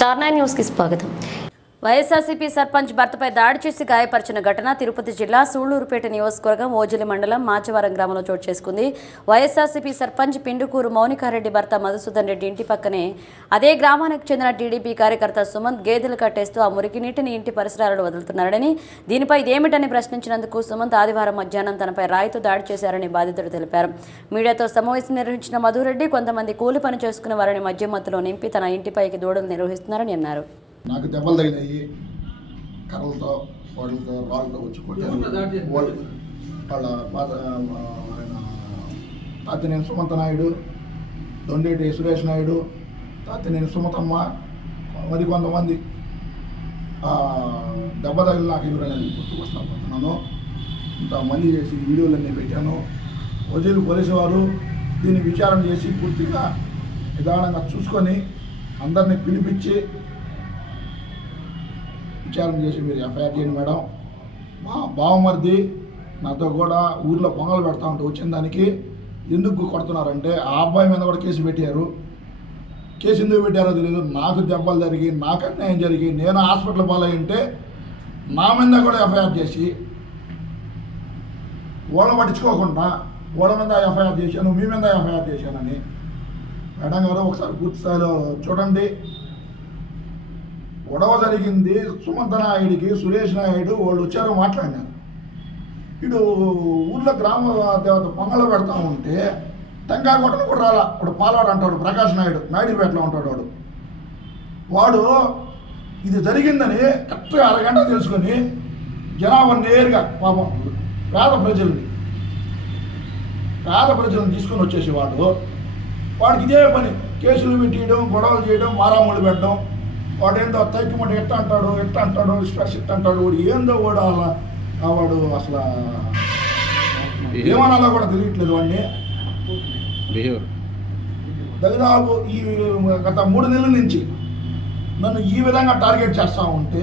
Star 9 news కి స్వాగతం. వైఎస్ఆర్సీపీ సర్పంచ్ భర్తపై దాడి చేసి గాయపరిచిన ఘటన తిరుపతి జిల్లా సూళ్లూరుపేట నియోజకవర్గం ఓజిలి మండలం మాచవరం గ్రామంలో చోటు చేసుకుంది. వైఎస్ఆర్సీపీ సర్పంచ్ పిండుకూరు మౌనికారెడ్డి భర్త మధుసూదన్ రెడ్డి ఇంటి పక్కనే అదే గ్రామానికి చెందిన టీడీపీ కార్యకర్త సుమంత్ గేదెలు కట్టేస్తూ ఆ మురికి నీటిని ఇంటి పరిసరాలలో వదులుతున్నారని, దీనిపై ఇదేమిటని ప్రశ్నించినందుకు సుమంత్ ఆదివారం మధ్యాహ్నం తనపై రాయితో దాడి చేశారని బాధితుడు తెలిపారు. మీడియాతో సమావేశం నిర్వహించిన మధురెడ్డి కొంతమంది కూలి పని చేసుకునే వారిని మద్యం మత్తులో నింపి తన ఇంటిపైకి దూడలు నిర్వహిస్తున్నారని అన్నారు. నాకు దెబ్బలు తగినాయి, కర్రలతో వాళ్ళతో రాళ్ళతో వచ్చి కొట్టారు. వాళ్ళ ఆయన తాతినేని సుమంత నాయుడు, దొండేటి సురేష్ నాయుడు, తాతినేని సుమతమ్మ, మరి కొంతమంది దెబ్బ తగిలి నాకు ఎవరైనా గుర్తుకొస్తున్నాను. ఇంత మళ్ళీ చేసి వీడియోలన్నీ పెట్టాను. ఓజిలి పోలీసు వారు దీన్ని విచారణ చేసి పూర్తిగా నిదానంగా చూసుకొని అందరినీ పిలిపించి విచారణ చేసి మీరు ఎఫ్ఐఆర్ చేయండి మేడం. మా బావమరిది నాతో కూడా ఊర్లో పొంగలు పెడతా ఉంటే వచ్చిన దానికి ఎందుకు కొడుతున్నారంటే ఆ అబ్బాయి మీద కూడా కేసు పెట్టారు. కేసు ఎందుకు పెట్టారో తెలియదు. నాకు దెబ్బలు జరిగి, నాకు అన్యాయం జరిగి, నేను హాస్పిటల్ పాలై ఉంటే నా మీద కూడా ఎఫ్ఐఆర్ చేసి వాళ్ళని పట్టించుకోకుండా వాళ్ళ మీద ఎఫ్ఐఆర్ చేశాను, మీ మీద ఎఫ్ఐఆర్ చేశానని. మేడం గారు ఒకసారి పూర్తి స్థాయిలో చూడండి. గొడవ జరిగింది సుమంత నాయుడికి, సురేష్ నాయుడు వాళ్ళు వచ్చారు, మాట్లాడినారు. వీడు ఊళ్ళో గ్రామ దేవత పొంగలు పెడతా ఉంటే టెంకాయ కొట్టను కూడా రాలా. వాడు పాలవాడు అంటాడు, ప్రకాష్ నాయుడు, నాయుడుపేటలో ఉంటాడు. వాడు ఇది జరిగిందని కరెక్ట్గా అరగంట తెలుసుకొని జనాభా నేరుగా పాపం పేద ప్రజలను తీసుకొని వచ్చేసి వాడికి ఇదే పని. కేసులు పెట్టేయడం, గొడవలు చేయడం, మారాముళ్ళు పెట్టడం. వాడు ఏందో తగ్గిమంటే ఎట్ట అంటాడు స్పెషల్ ఇట్ట అంటాడు. వాడు ఏందో కూడా వాడు అసలు ఏమనాలో కూడా తెలియట్లేదు. వాడిని దాదాపు ఈ గత 3 నెలల నుంచి నన్ను ఈ విధంగా టార్గెట్ చేస్తూ ఉంటే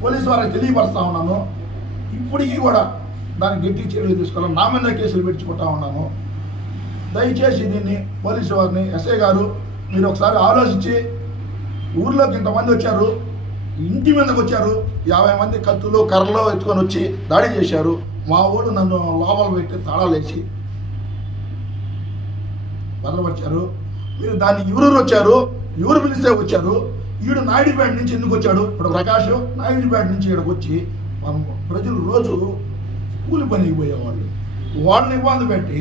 పోలీసు వారికి తెలియపరుస్తూ ఉన్నాను. ఇప్పటికీ కూడా దానికి గట్టి చర్యలు తీసుకోవాలి. నా మీద కేసులు పెట్టుకుంటా ఉన్నాను. దయచేసి దీన్ని పోలీసు వారిని, ఎస్ఐ గారు మీరు ఒకసారి ఆలోచించి, ఊర్లోకి ఇంతమంది వచ్చారు, ఇంటి మీదకి వచ్చారు, 50 మంది కత్తులు కర్రలు ఎత్తుకొని వచ్చి దాడి చేశారు. మా ఊరు నన్ను లోపల పెట్టి తాళాలు వేసి భద్రపరిచారు. మీరు దాన్ని ఎవరు వచ్చారు, ఎవరు పిలిస్తే వచ్చారు, ఈడు నాయుడుపేట నుంచి ఎందుకు వచ్చాడు? ఇప్పుడు ప్రకాష్ నాయుడుపేట నుంచి ఇక్కడికి వచ్చి ప్రజలు రోజు కూలి పనికి పోయేవాళ్ళు, వాళ్ళని ఇబ్బంది పెట్టి